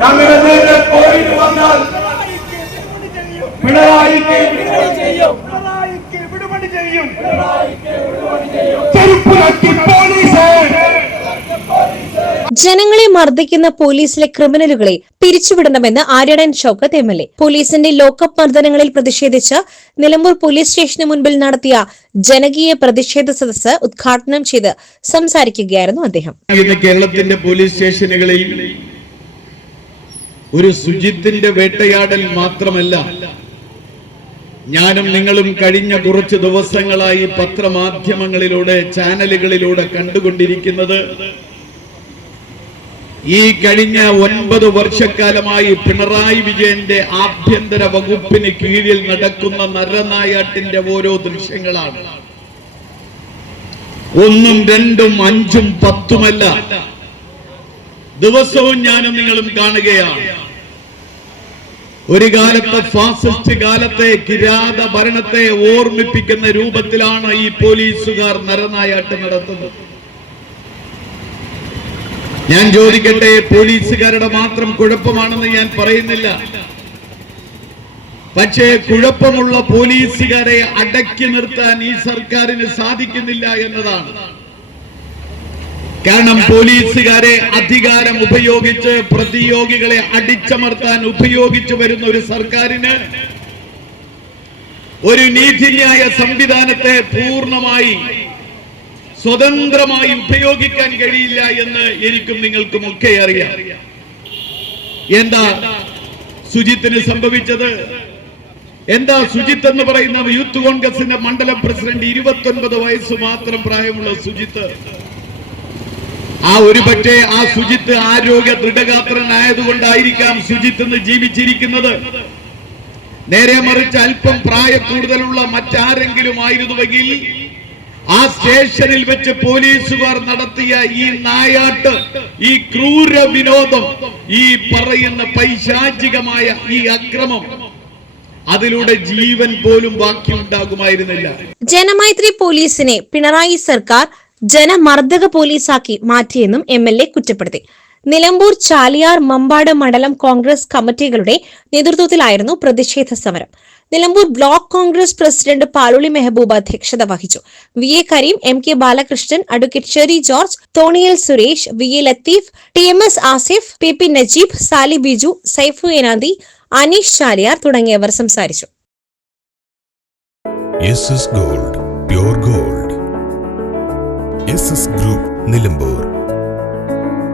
ഞങ്ങളുടെ നേരെ പോരിന് വന്നാൽ പിണറായിക്ക് ചെരുപ്പ് കത്തി പോലീസ് ജനങ്ങളെ മർദ്ദിക്കുന്ന പോലീസിലെ ക്രിമിനലുകളെ പിരിച്ചുവിടണമെന്ന് Aryadan Shoukath M L A. പോലീസിന്റെ ലോക്കപ്പ് മർദ്ദനങ്ങളിൽ പ്രതിഷേധിച്ച് നിലമ്പൂർ പോലീസ് സ്റ്റേഷന് മുൻപിൽ നടത്തിയ ജനകീയ പ്രതിഷേധ സദസ്സ് ഉദ്ഘാടനം ചെയ്ത് സംസാരിക്കുകയായിരുന്നു അദ്ദേഹം. കേരളത്തിന്റെ പോലീസ് സ്റ്റേഷനുകളിൽ ഒരു സുജിത്തിന്റെ വേട്ടയാടൽ മാത്രമല്ല ഞാനും നിങ്ങളും കഴിഞ്ഞ കുറച്ച് ദിവസങ്ങളായി പത്രമാധ്യമങ്ങളിലൂടെ ചാനലുകളിലൂടെ കണ്ടുകൊണ്ടിരിക്കുന്നത് ഈ കഴിഞ്ഞ ഒൻപത് വർഷക്കാലമായി പിണറായി വിജയന്റെ ആഭ്യന്തര വകുപ്പിന് കീഴിൽ നടക്കുന്ന നരനായാട്ടിന്റെ ഓരോ ദൃശ്യങ്ങളാണ്. ഒന്നും രണ്ടും അഞ്ചും പത്തുമല്ല. ദിവസവും ഞാനും നിങ്ങളും കാണുകയാണ്. ഒരു കാലത്തെ ഫാസിസ്റ്റ് കാലത്തെ കിരാത ഭരണത്തെ ഓർമ്മിപ്പിക്കുന്ന രൂപത്തിലാണ് ഈ പോലീസുകാർ നരനായാട്ട് നടത്തുന്നത്. ഞാൻ ചോദിക്കട്ടെ പോലീസുകാരുടെ മാത്രം കുഴപ്പമാണെന്ന് ഞാൻ പറയുന്നില്ല. പക്ഷേ കുഴപ്പമുള്ള പോലീസുകാരെ അടക്കി നിർത്താൻ ഈ സർക്കാരിന് സാധിക്കുന്നില്ല എന്നതാണ്. കാരണം പോലീസുകാരെ അധികാരം ഉപയോഗിച്ച് പ്രതിയോഗികളെ അടിച്ചമർത്താൻ ഉപയോഗിച്ചു വരുന്ന ഒരു സർക്കാരിന് ഒരു നീതിന്യായ സംവിധാനത്തെ പൂർണമായി സ്വതന്ത്രമായി ഉപയോഗിക്കാൻ കഴിയില്ല എന്ന് എനിക്കും നിങ്ങൾക്കും ഒക്കെ അറിയാം. എന്താ സുജിത്തിന് സംഭവിച്ചത്? എന്താ സുജിത്ത് എന്ന് പറയുന്ന യൂത്ത് കോൺഗ്രസിന്റെ മണ്ഡലം പ്രസിഡന്റ് ഇരുപത്തി ഒൻപത് വയസ്സ് മാത്രം പ്രായമുള്ള സുജിത്ത് ആ ഒരു പക്ഷേ ആ സുജിത്ത് ആരോഗ്യ ദൃഢഗാത്രനായതുകൊണ്ടായിരിക്കാം സുജിത്ത് എന്ന് ജീവിച്ചിരിക്കുന്നത്. നേരെ മറിച്ച് അല്പം പ്രായ കൂടുതലുള്ള മറ്റാരെങ്കിലും ആയിരുന്നുവെങ്കിൽ ആ സ്റ്റേഷനിൽ വെച്ച് പോലീസുകാർ നടത്തിയ ഈ നായാട്ട് ഈ ക്രൂര വിനോദം ഈ പറയുന്ന പൈശാചികമായ ഈ അക്രമം അതിലൂടെ ജീവൻ പോലും ബാക്കിയുണ്ടാകുമായിരുന്നില്ല. ജനമൈത്രി പോലീസിനെ പിണറായി സർക്കാർ ജനമർദ്ദക പോലീസാക്കി മാറ്റിയെന്നും എം എൽ എ കുറ്റപ്പെടുത്തി. നിലമ്പൂർ ചാലിയാർ മമ്പാട് മണ്ഡലം കോൺഗ്രസ് കമ്മിറ്റികളുടെ നേതൃത്വത്തിലായിരുന്നു പ്രതിഷേധ സമരം. നിലമ്പൂർ ബ്ലോക്ക് കോൺഗ്രസ് പ്രസിഡന്റ് പാലുളി മെഹബൂബ് അധ്യക്ഷത വഹിച്ചു. V A Kareem M K Balakrishnan advocate Sherry George Thoniyal Suresh V A Latheef T M S Asif P P Najeeb Sali Biju Saifu Enanthi Aneesh Chaliyar തുടങ്ങിയവർ സംസാരിച്ചു. Gold gold. Group Nilambur.